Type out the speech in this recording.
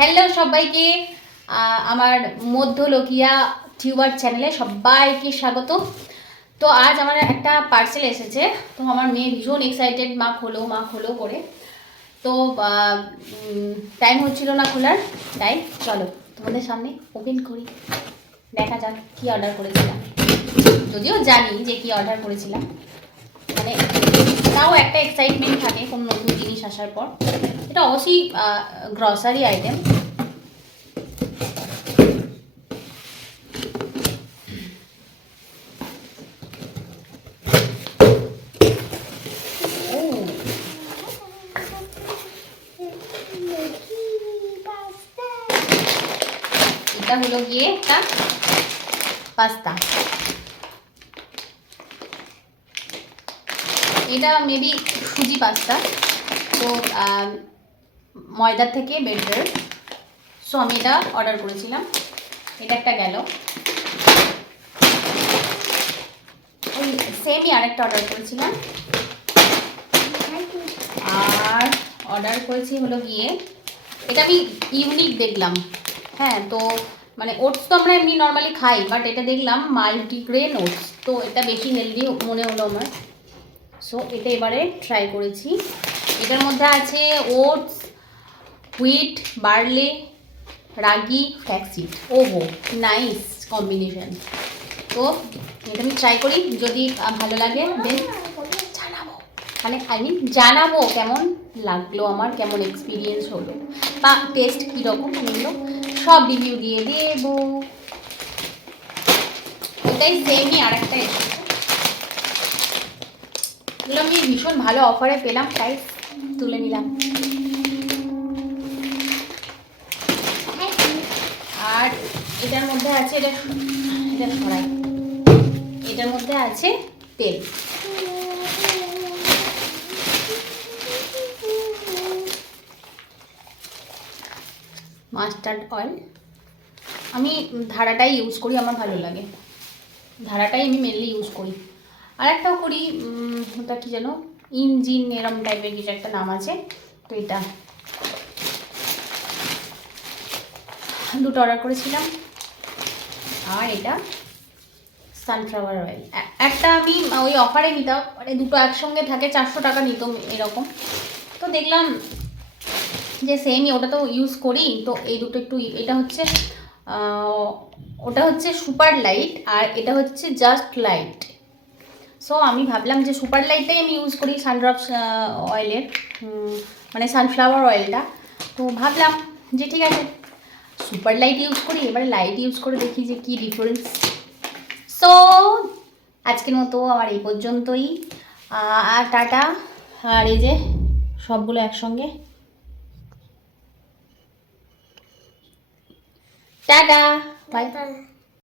Hello সবাইকে, আমার মধ্যলোকিয়া tuber চ্যানেলে সবাইকে স্বাগত। তো আজ আমার একটা পার্সেল এসেছে, তো আমার মেয়ে ভীষণ এক্সাইটেড, মা খোলো করে। তো টাইম হচ্ছিল না খোলার, তাই চলো তোমাদের সামনে ওপেন করি, দেখা যাক কী অর্ডার করেছিলাম। যদিও জানি যে কী অর্ডার করেছিলাম, মানে তাও একটা এক্সাইটমেন্ট থাকে কোনো নতুন জিনিস আসার পর। এটা অবশ্যই গ্রসারি আইটেম। এটা হলো গিয়ে একটা পাস্তা, এটা মেবি সুজি পাস্তা। তো ময়দার থেকে বেটার, সো আমি এটা অর্ডার করেছিলাম। এটা একটা গেল, ওই সেমই আরেকটা অর্ডার করেছিলাম। আর অর্ডার করেছি হলো গিয়ে, এটা আমি ইউনিক দেখলাম। হ্যাঁ, তো মানে ওটস তো আমরা এমনি নর্মালি খাই, বাট এটা দেখলাম মাল্টিগ্রেন ওটস, তো এটা বেশি হেলদি মনে হলো আমার। সো এটা এবারে ট্রাই করেছি। এটার মধ্যে আছে ওটস, হুইট, বার্লি, রাগি, ফ্ল্যাক্সিড। ওহো, নাইস কম্বিনেশন। তো এটা আমি ট্রাই করি, যদি ভালো লাগে দেন জানাবো, মানে জানাবো কেমন লাগলো আমার, কেমন এক্সপিরিয়েন্স হলো বা টেস্ট কীরকম, এগুলো সব রিভিউ দিয়ে দেবো। ওটাই সেমই আর একটা এসেছে, এগুলো আমি ভীষণ ভালো অফারে পেলাম, তাই তুলে নিলাম। আর এটার মধ্যে আছে, এটা সরাই, এটার মধ্যে আছে তেল। মাস্টার্ড অয়েল, আমি ধারাটাই ইউজ করি, আমার ভালো লাগে, ধারাটাই আমি মেনলি ইউজ করি। আর একটাও করি, ওটা কী যেন, ইঞ্জিন এরম টাইপের কিছু একটা নাম আছে। তো এটা দুটো অর্ডার করেছিলাম। আর এটা সানফ্লাওয়ার অয়েল, একটা আমি ওই অফারে নিতাম, মানে দুটো একসঙ্গে থাকে 400 টাকা নিতাম এরকম। তো দেখলাম যে সেমই, ওটা তো ইউজ করি, তো এই দুটো একটু, এটা হচ্ছে ওটা হচ্ছে সুপার লাইট আর এটা হচ্ছে জাস্ট লাইট। সো আমি ভাবলাম যে সুপার লাইটটাই আমি ইউজ করি, সানড্রপস অয়েলের, মানে সানফ্লাওয়ার অয়েলটা। তো ভাবলাম যে ঠিক আছে সুপার লাইট ইউজ করি, এবারে লাইট ইউজ করে দেখি যে কী ডিফারেন্স। সো আজকের মতো আমার এই পর্যন্তই, আর টাটা। আর এই যে সবগুলো একসঙ্গে, টাটা, বাই।